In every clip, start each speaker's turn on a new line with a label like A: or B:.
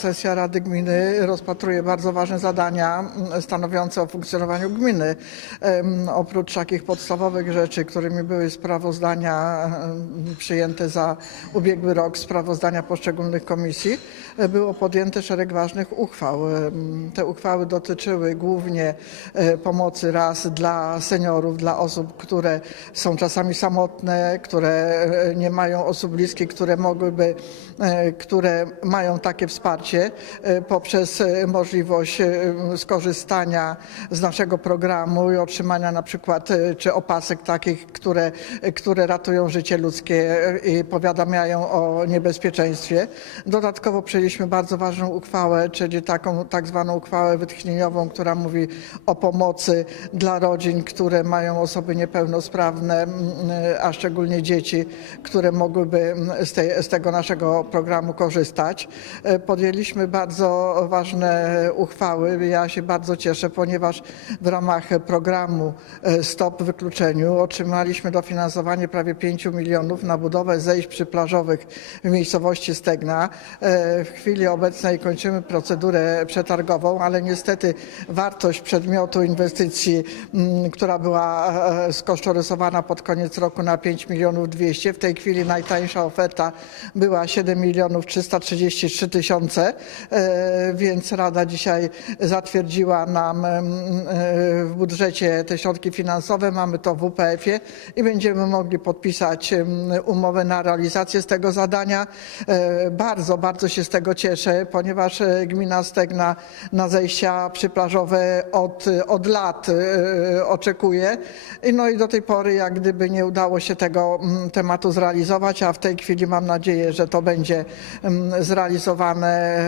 A: Sesja Rady Gminy rozpatruje bardzo ważne zadania mm, stanowiące o funkcjonowaniu gminy. Oprócz takich podstawowych rzeczy, którymi były sprawozdania przyjęte za ubiegły rok, sprawozdania poszczególnych komisji, e, było podjęte szereg ważnych uchwał. Te uchwały dotyczyły głównie e, pomocy raz dla seniorów, dla osób, które są czasami samotne, które e, nie mają osób bliskich, które mogłyby, które mają takie wsparcie e, poprzez e, możliwość e, skorzystania z naszego programu i otrzymania na przykład czy opasek takich, które, które ratują życie ludzkie i powiadamiają o niebezpieczeństwie. Dodatkowo przyjęliśmy bardzo ważną uchwałę, czyli taką tak zwaną uchwałę wytchnieniową, która mówi o pomocy dla rodzin, które mają osoby niepełnosprawne, a szczególnie dzieci, które mogłyby z, tej, z tego naszego programu korzystać. E, Podjęliśmy bardzo ważne uchwały. Ja się bardzo cieszę, ponieważ w ramach programu e, Stop Wykluczeniu otrzymaliśmy dofinansowanie prawie 5 milionów na budowę zejść przyplażowych w miejscowości Stegna. E, W chwili obecnej kończymy procedurę przetargową, ale niestety wartość przedmiotu inwestycji, mm, która była e, skosztorysowana pod koniec roku na 5 milionów 200, w tej chwili najtańsza oferta była 7 milionów 333 tysiące, e, więc Rada dzisiaj zatwierdziła nam w budżecie te środki finansowe. Mamy to w WPF-ie i będziemy mogli podpisać umowę na realizację z tego zadania. E, Bardzo, bardzo się z tego cieszę, ponieważ e, gmina Stegna na zejścia przyplażowe od, od lat oczekuje. No i do tej pory jak gdyby nie udało się tego tematu zrealizować, a w tej chwili mam nadzieję, że to będzie zrealizowane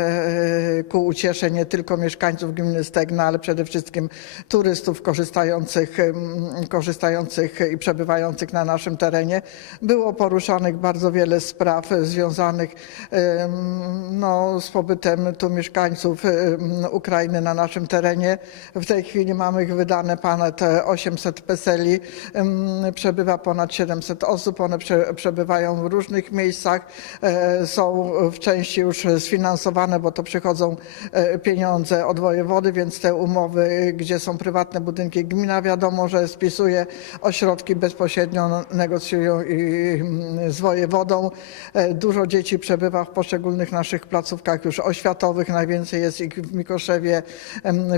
A: ku uciesze nie tylko mieszkańców gminy Stegna, ale przede wszystkim turystów korzystających, em, korzystających i przebywających na naszym terenie. Było poruszanych bardzo wiele spraw związanych no, z pobytem tu mieszkańców Ukrainy na naszym terenie. W tej chwili mamy ich wydane ponad 800 peseli. Przebywa ponad 700 osób. One prze, przebywają w różnych miejscach. E, Są w części już sfinansowane, bo to przychodzą e, pieniądze od wojewody, więc te umowy, gdzie są prywatne budynki, gmina wiadomo, że spisuje ośrodki bezpośrednio negocjują mm, z wojewodą. E, Dużo dzieci przebywa w poszczególnych naszych placówkach już oświatowych. Najwięcej jest ich w Mikoszewie,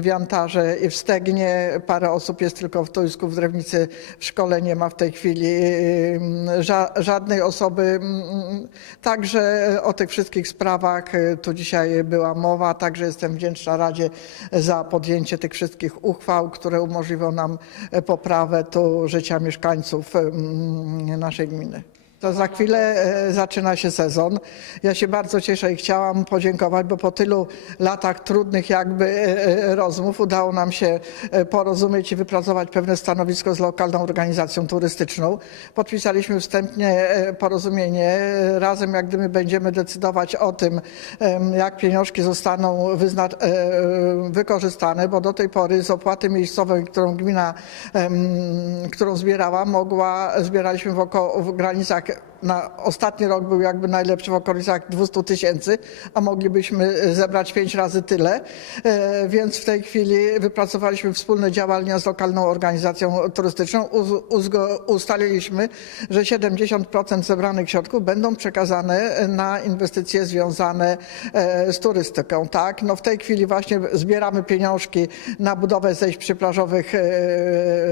A: w Jantarze i w Stegnie. Parę osób jest tylko w Tujsku, w Drewnicy. W szkole nie ma w tej chwili em, ża- żadnej osoby. mm, Także o tych wszystkich sprawach e, tu dzisiaj była mowa. Także jestem wdzięczna Radzie za podjęcie tych wszystkich uchwał, które umożliwią nam poprawę tu życia mieszkańców em, naszej gminy. To za chwilę e, zaczyna się sezon. Ja się bardzo cieszę i chciałam podziękować, bo po tylu latach trudnych jakby e, e, rozmów udało nam się porozumieć i wypracować pewne stanowisko z lokalną organizacją turystyczną. Podpisaliśmy wstępnie porozumienie. Razem jak gdyby będziemy decydować o tym, jak pieniążki zostaną wykorzystane, bo do tej pory z opłaty miejscowej, którą gmina, którą zbierała, mogła, zbieraliśmy w, oko, w granicach Пока. Na ostatni rok był jakby najlepszy w okolicach 200 tysięcy, a moglibyśmy zebrać pięć razy tyle. E, Więc w tej chwili wypracowaliśmy wspólne działania z lokalną organizacją turystyczną. Ustaliliśmy, że 70% zebranych środków będą przekazane na inwestycje związane e, z turystyką. Tak? No w tej chwili właśnie zbieramy pieniążki na budowę zejść przyplażowych e,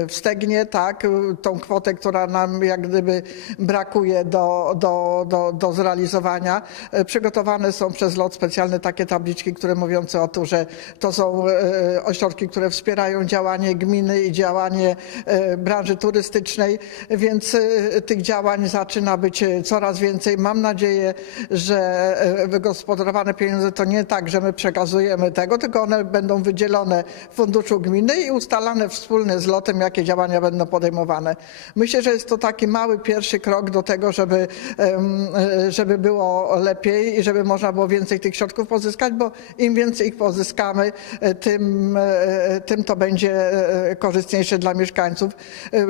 A: w Stegnie, tak? tą kwotę, która nam jak gdyby brakuje do, do, do, do zrealizowania. E, Przygotowane są przez LOT specjalne takie tabliczki, które mówiące o tym, że to są e, ośrodki, które wspierają działanie gminy i działanie e, branży turystycznej, więc e, tych działań zaczyna być e, coraz więcej. Mam nadzieję, że e, wygospodarowane pieniądze to nie tak, że my przekazujemy tego, tylko one będą wydzielone w funduszu gminy i ustalane wspólnie z lotem, jakie działania będą podejmowane. Myślę, że jest to taki mały pierwszy krok do tego, żeby żeby, żeby było lepiej i żeby można było więcej tych środków pozyskać, bo im więcej ich pozyskamy, e, tym, e, tym to będzie e, korzystniejsze dla mieszkańców.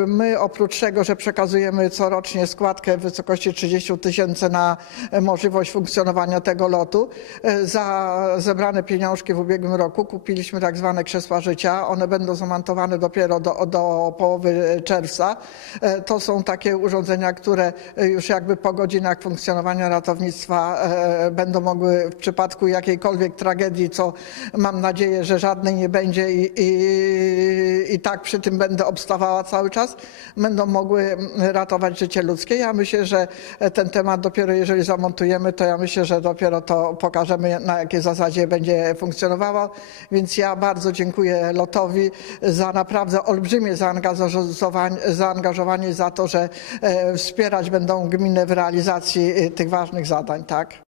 A: My oprócz tego, że przekazujemy corocznie składkę w wysokości 30 tysięcy na możliwość funkcjonowania tego lotu, za zebrane pieniążki w ubiegłym roku kupiliśmy tak zwane krzesła życia. One będą zamontowane dopiero do, do połowy czerwca. To są takie urządzenia, które e, już jakby po godzinach funkcjonowania ratownictwa e, będą mogły w przypadku jakiejkolwiek tragedii, co mam nadzieję, że żadnej nie będzie i, i, i tak przy tym będę obstawała cały czas, będą mogły mm, ratować życie ludzkie. Ja myślę, że ten temat dopiero jeżeli zamontujemy, to ja myślę, że dopiero to pokażemy na jakiej zasadzie będzie funkcjonowało. Więc ja bardzo dziękuję Lotowi za naprawdę olbrzymie zaangażowanie, zaangażowanie za to, że e, wspierać będą gminy w realizacji e, tych ważnych zadań. Tak?